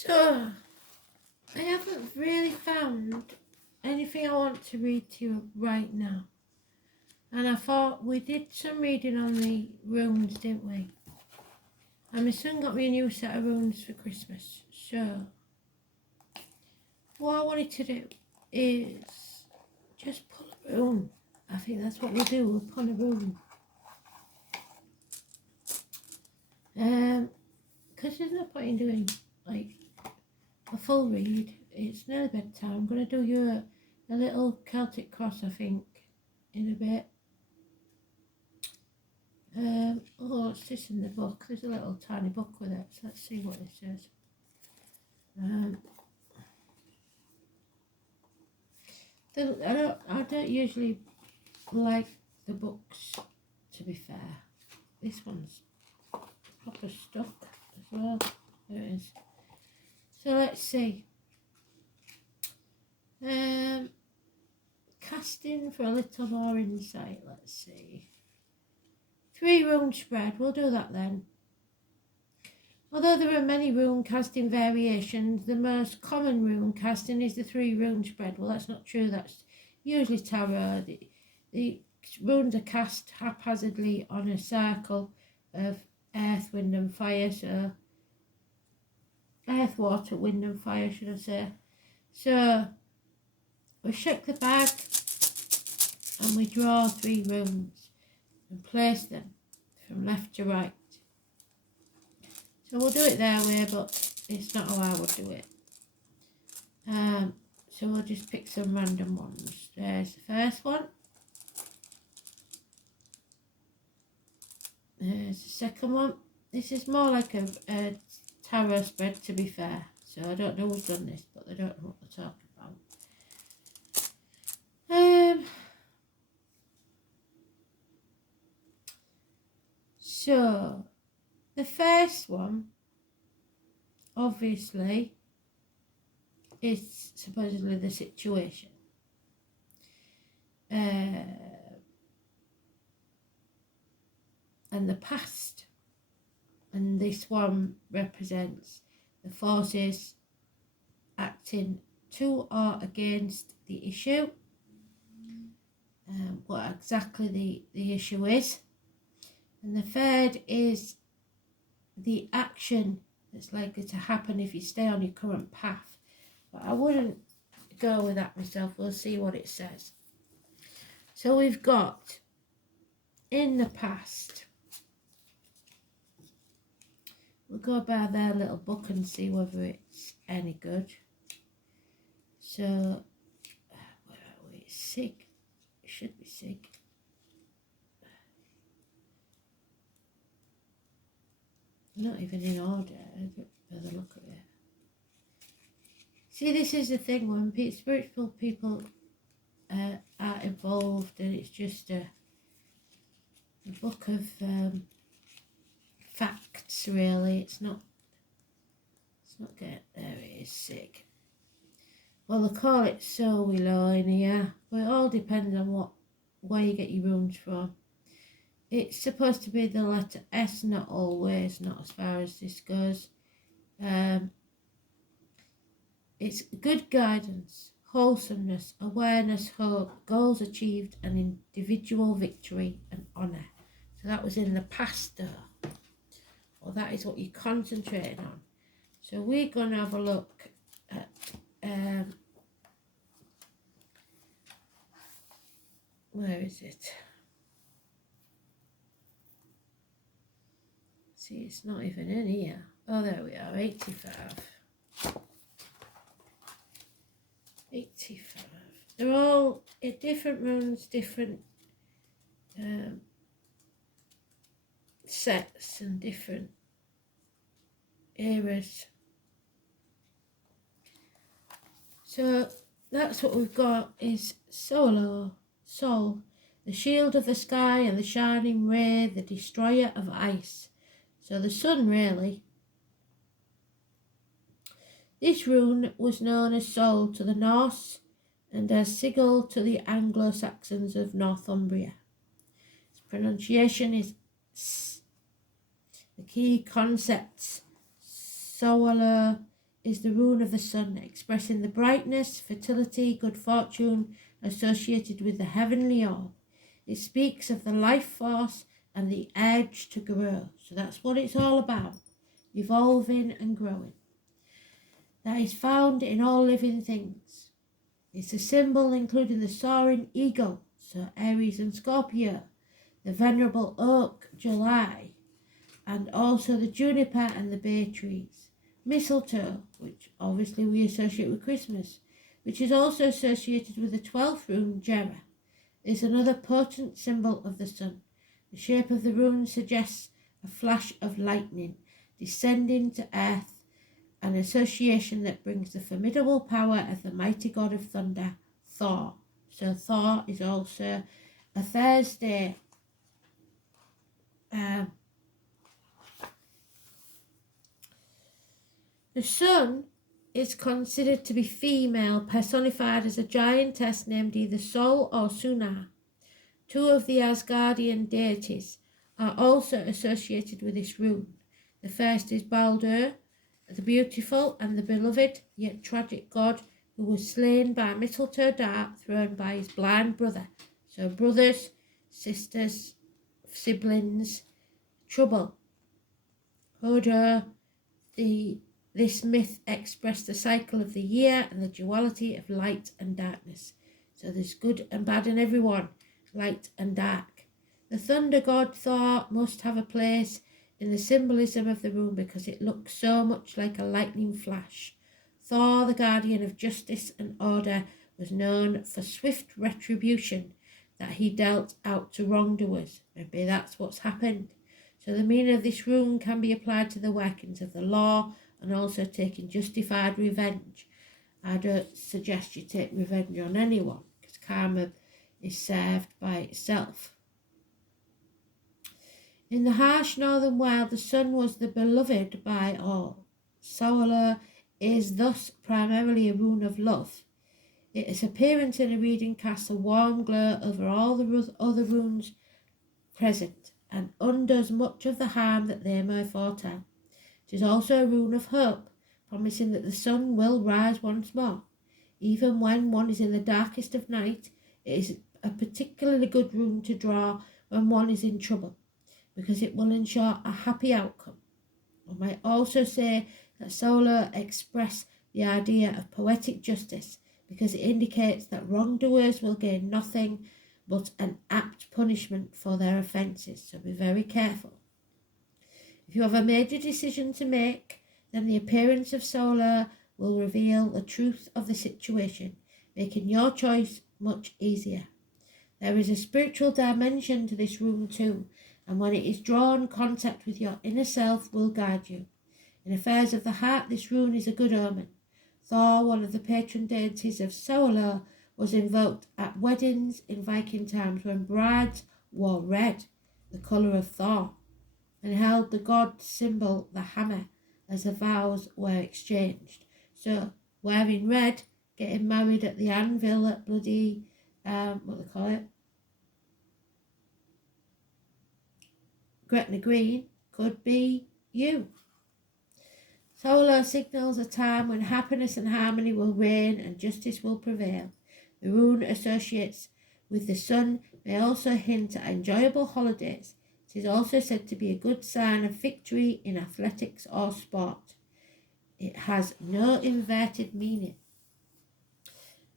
So, I haven't really found anything I want to read to you right now. And I thought we did some reading on the runes, didn't we? And my son got me a new set of runes for Christmas. So, what I wanted to do is just pull a rune. I think that's what we'll do, we'll pull a rune. Because there's no point in doing, like, a full read. It's nearly bedtime. I'm going to do you a little Celtic cross, I think, in a bit. Oh, what's this in the book? There's a little tiny book with it, so let's see what it says. I don't usually like the books, to be fair. This one's proper stuck as well. There it is. So let's see. Casting for a little more insight, let's see. 3 rune spread, we'll do that then. Although there are many rune casting variations, the most common rune casting is the 3 rune spread. Well, that's not true, that's usually tarot. The runes are cast haphazardly on a circle of earth, wind and fire, so earth, water, wind and fire, should I say. So we shake the bag and we draw 3 runes and place them from left to right. So we'll do it their way, but it's not how I would do it. So we'll just pick some random ones. There's the first one. There's the second one. This is more like a tarot spread, to be fair. So I don't know who's done this, but they don't know what they're talking about. So the first one, obviously, is supposedly the situation. And the past. And this one represents the forces acting to or against the issue. What exactly the issue is. And the third is the action that's likely to happen if you stay on your current path. But I wouldn't go with that myself. We'll see what it says. So we've got in the past. We'll go by their little book and see whether it's any good. So, where are we? Sig. It should be Sig. Not even in order, by the look of it. See, this is the thing, when spiritual people are involved and it's just a book of facts, really. It's not get there it is, Sig. Well, they call it Sowilo in here, but it all depends on where you get your runes from. It's supposed to be the letter S, not always, not as far as this goes. It's good guidance, wholesomeness, awareness, hope, goals achieved, and individual victory and honour. So that was in the past, though. Or that is what you're concentrating on. So we're going to have a look at where is it? See, it's not even in here. Oh, there we are, 85. 85. They're all different runes, different sets and different eras. So that's what we've got is Sowilo, Sol, the shield of the sky and the shining ray, the destroyer of ice. So the sun, really. This rune was known as Sol to the Norse and as Sigil to the Anglo-Saxons of Northumbria. Its pronunciation is S. The key concepts Sowilo is the rune of the sun, expressing the brightness, fertility, good fortune associated with the heavenly orb. It speaks of the life force and the urge to grow. So that's what it's all about, evolving and growing. That is found in all living things. It's a symbol including the soaring eagle, so Aries and Scorpio, the venerable oak, July, and also the juniper and the bay trees. Mistletoe, which obviously we associate with Christmas, which is also associated with the 12th rune, Jera, is another potent symbol of the sun. The shape of the rune suggests a flash of lightning descending to earth, an association that brings the formidable power of the mighty god of thunder, Thor. So Thor is also a Thursday The sun is considered to be female, personified as a giantess named either Sol or Suna. Two of the Asgardian deities are also associated with this rune. The first is Baldur, the beautiful and the beloved, yet tragic god who was slain by a mistletoe dart thrown by his blind brother. So brothers, sisters, siblings, trouble. Hodor, this myth expressed the cycle of the year and the duality of light and darkness. So there's good and bad in everyone, light and dark. The thunder god Thor must have a place in the symbolism of the rune because it looks so much like a lightning flash. Thor, the guardian of justice and order, was known for swift retribution that he dealt out to wrongdoers. Maybe that's what's happened. So the meaning of this rune can be applied to the workings of the law and also taking justified revenge. I don't suggest you take revenge on anyone because karma is served by itself. In the harsh northern world, the sun was the beloved by all. Sowilo is thus primarily a rune of love. Its appearance in a reading casts a warm glow over all the other runes present and undoes much of the harm that they may foretell. It is also a rune of hope, promising that the sun will rise once more. Even when one is in the darkest of night, it is a particularly good rune to draw when one is in trouble, because it will ensure a happy outcome. I might also say that Sowilo express the idea of poetic justice, because it indicates that wrongdoers will gain nothing but an apt punishment for their offences, so be very careful. If you have a major decision to make, then the appearance of Sowilo will reveal the truth of the situation, making your choice much easier. There is a spiritual dimension to this rune too, and when it is drawn, contact with your inner self will guide you. In affairs of the heart, this rune is a good omen. Thor, one of the patron deities of Sowilo, was invoked at weddings in Viking times when brides wore red, the colour of Thor, and held the god symbol, the hammer, as the vows were exchanged. So, wearing red, getting married at the anvil at bloody, what they call it, Gretna Green, could be you. Sowilo signals a time when happiness and harmony will reign and justice will prevail. The rune associates with the sun may also hint at enjoyable holidays. It is also said to be a good sign of victory in athletics or sport. It has no inverted meaning.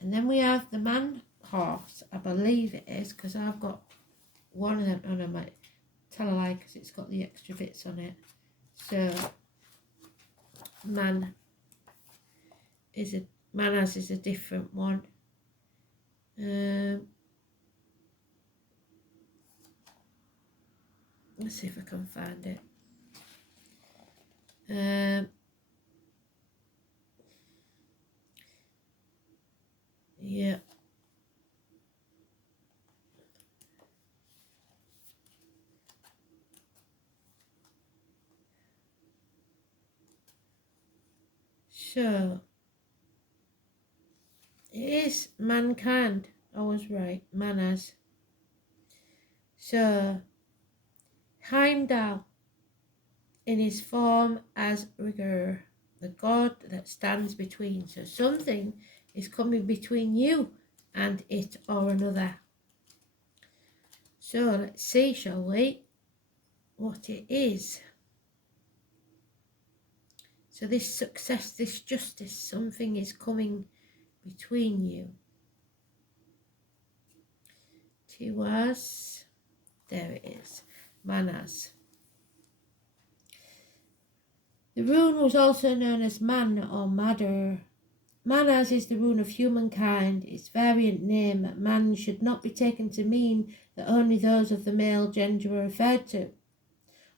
And then we have the man horse, I believe it is, because I've got one of them, and I might tell a lie because it's got the extra bits on it. So, Mannaz is a different one. Let's see if I can find it. Yeah. So, it is mankind. I was right. Mannaz. So, Heimdall, in his form as Rigger, the god that stands between. So something is coming between you and it or another. So let's see, shall we, what it is. So this success, this justice, something is coming between you. 2 words. There it is. Mannaz. The rune was also known as Man or Madder. Mannaz is the rune of humankind. Its variant name, man, should not be taken to mean that only those of the male gender are referred to.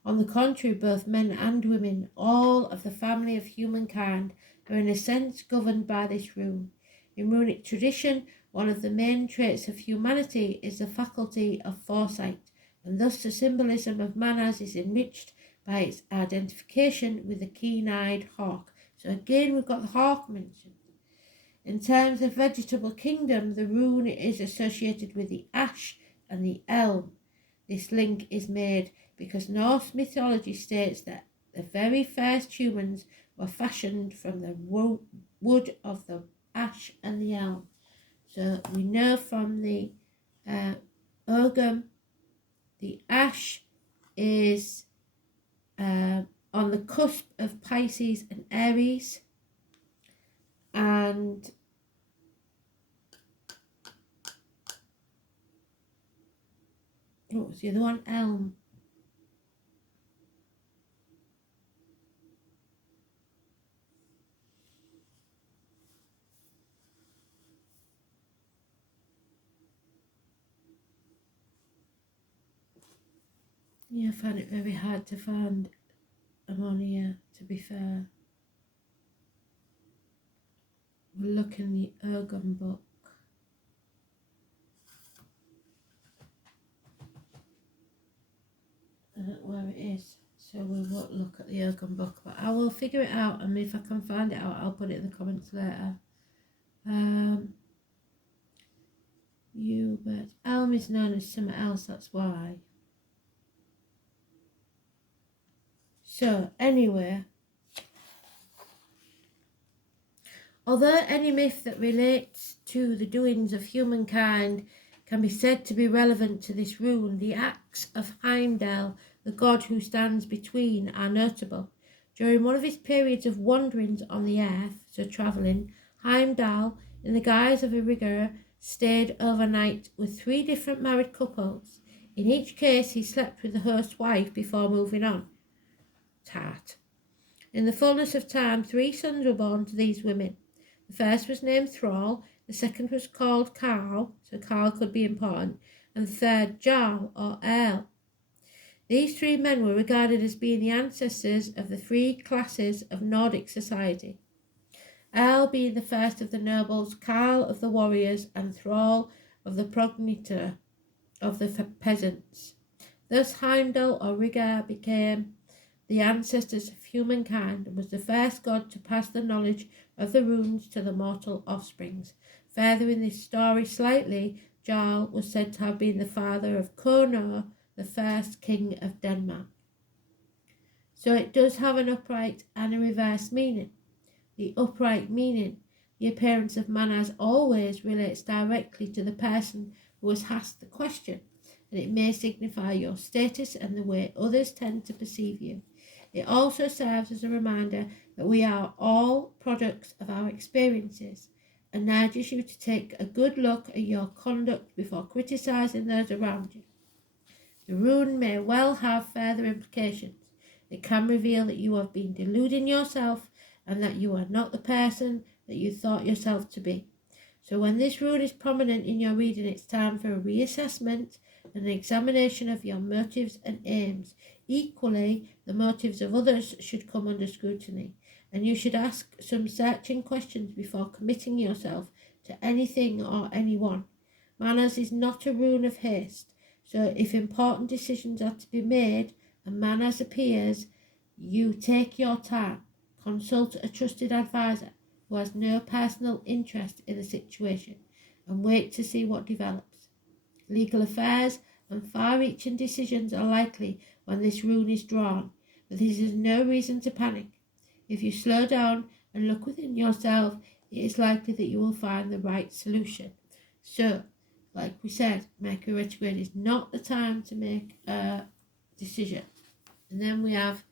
On the contrary, both men and women, all of the family of humankind, are in a sense governed by this rune. In runic tradition, one of the main traits of humanity is the faculty of foresight, and thus the symbolism of Mannaz is enriched by its identification with the keen-eyed hawk. So again, we've got the hawk mentioned. In terms of vegetable kingdom, the rune is associated with the ash and the elm. This link is made because Norse mythology states that the very first humans were fashioned from the wood of the ash and the elm. So we know from the Ogam, the ash is on the cusp of Pisces and Aries, and what was the other one? Elm. Yeah, I find it very hard to find ammonia, to be fair. We'll look in the Ergon book. Where it is. So we won't look at the Ergon book, but I will figure it out, and if I can find it out, I'll put it in the comments later. But elm is known as something else, that's why. So anyway, although any myth that relates to the doings of humankind can be said to be relevant to this rune, the acts of Heimdall, the god who stands between, are notable. During one of his periods of wanderings on the earth, so travelling, Heimdall, in the guise of a rigger, stayed overnight with 3 different married couples. In each case, he slept with the host's wife before moving on. Tart. In the fullness of time, 3 sons were born to these women. The first was named Thrall, the second was called Carl, so Carl could be important, and the third Jarl or Earl. These 3 men were regarded as being the ancestors of the 3 classes of Nordic society. Earl being the first of the nobles, Carl of the warriors, and Thrall of the progenitor of the peasants. Thus Heimdall or Rigger became the ancestors of humankind and was the first god to pass the knowledge of the runes to the mortal offsprings. Further in this story slightly, Jarl was said to have been the father of Konor, the first king of Denmark. So it does have an upright and a reverse meaning. The upright meaning, the appearance of Mannaz always relates directly to the person who has asked the question, and it may signify your status and the way others tend to perceive you. It also serves as a reminder that we are all products of our experiences, and urges you to take a good look at your conduct before criticising those around you. The rune may well have further implications. It can reveal that you have been deluding yourself and that you are not the person that you thought yourself to be. So when this rune is prominent in your reading, it's time for a reassessment and an examination of your motives and aims. Equally, the motives of others should come under scrutiny, and you should ask some searching questions before committing yourself to anything or anyone. Mannaz is not a rune of haste, so if important decisions are to be made and Mannaz appears, you take your time. Consult a trusted advisor who has no personal interest in the situation and wait to see what develops. Legal affairs and far-reaching decisions are likely when this rune is drawn, but this is no reason to panic. If you slow down and look within yourself, it is likely that you will find the right solution. So, like we said, Mercury retrograde is not the time to make a decision. And then we have,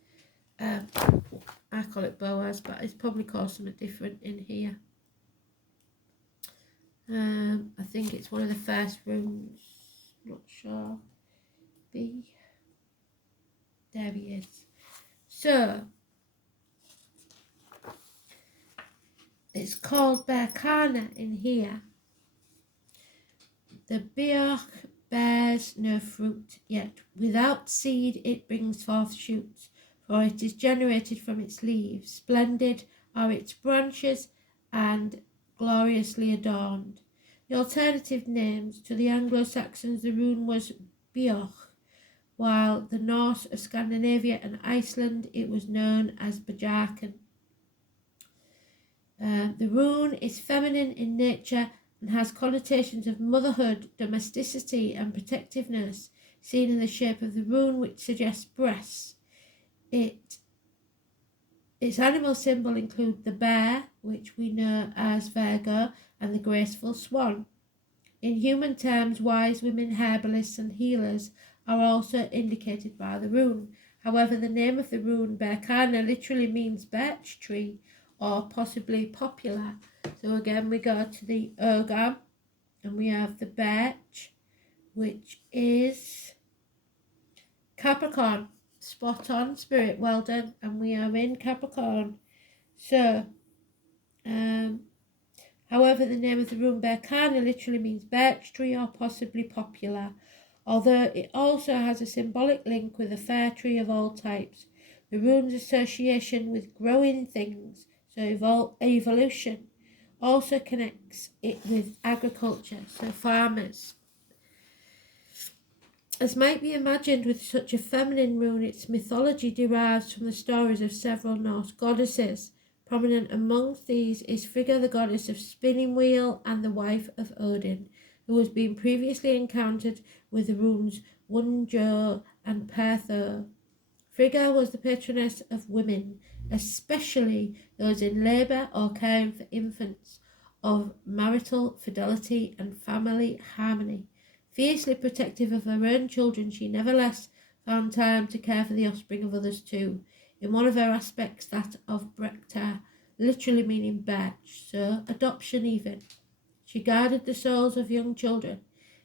I call it Boaz, but it's probably called something different in here. I think it's one of the first runes, not sure. B. There he is. So, it's called Berkana in here. The bioch bears no fruit, yet without seed it brings forth shoots, for it is generated from its leaves. Splendid are its branches and gloriously adorned. The alternative names to the Anglo-Saxons, the rune was bioch, while the Norse of Scandinavia and Iceland it was known as Bajarkan. The rune is feminine in nature and has connotations of motherhood, domesticity and protectiveness, seen in the shape of the rune, which suggests breasts. Its animal symbol include the bear, which we know as Virgo, and the graceful swan. In human terms, wise women, herbalists and healers are also indicated by the rune. However, the name of the rune, Berkana, literally means birch tree or possibly popular. So again, we go to the Ogam and we have the birch, which is Capricorn. Spot on, Spirit, well done. And we are in Capricorn. So, however, the name of the rune Berkana literally means birch tree or possibly popular, although it also has a symbolic link with a fair tree of all types. The rune's association with growing things, so evolution, also connects it with agriculture, so farmers. As might be imagined with such a feminine rune, its mythology derives from the stories of several Norse goddesses. Prominent amongst these is Frigga, the goddess of spinning wheel and the wife of Odin, who has been previously encountered with the runes Wunjo and Pertho. Frigga was the patroness of women, especially those in labour or caring for infants, of marital fidelity and family harmony. Fiercely protective of her own children, she nevertheless found time to care for the offspring of others too. In one of her aspects, that of Brekta, literally meaning birch, so adoption even. She guarded the souls of young children.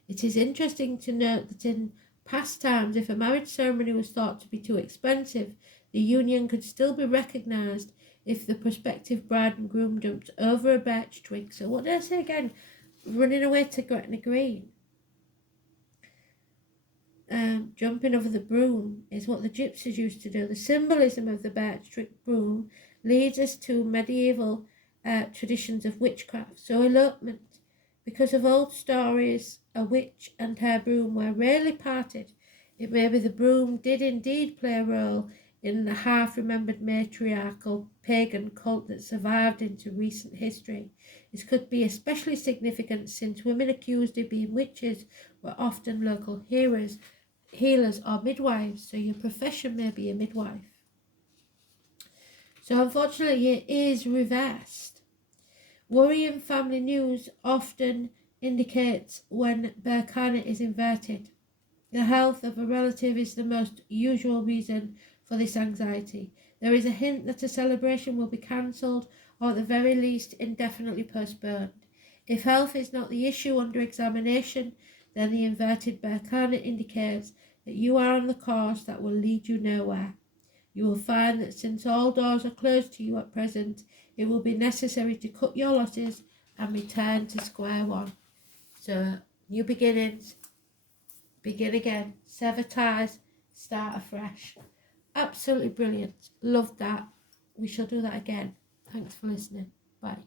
It is interesting to note that in past times, if a marriage ceremony was thought to be too expensive, the union could still be recognised if the prospective bride and groom jumped over a birch twig. So what did I say again? Running away to Gretna Green. Jumping over the broom is what the gypsies used to do. The symbolism of the birch twig broom leads us to medieval traditions of witchcraft. So elopement. Because of old stories, a witch and her broom were rarely parted. It may be the broom did indeed play a role in the half-remembered matriarchal pagan cult that survived into recent history. This could be especially significant since women accused of being witches were often local healers or midwives, so your profession may be a midwife. So unfortunately it is reversed. Worrying family news often indicates when Berkana is inverted. The health of a relative is the most usual reason for this anxiety. There is a hint that a celebration will be cancelled or at the very least indefinitely postponed. If health is not the issue under examination, then the inverted Berkana indicates that you are on the course that will lead you nowhere. You will find that since all doors are closed to you at present, it will be necessary to cut your losses and return to square one. So, new beginnings, begin again, sever ties, start afresh. Absolutely brilliant. Loved that. We shall do that again. Thanks for listening. Bye.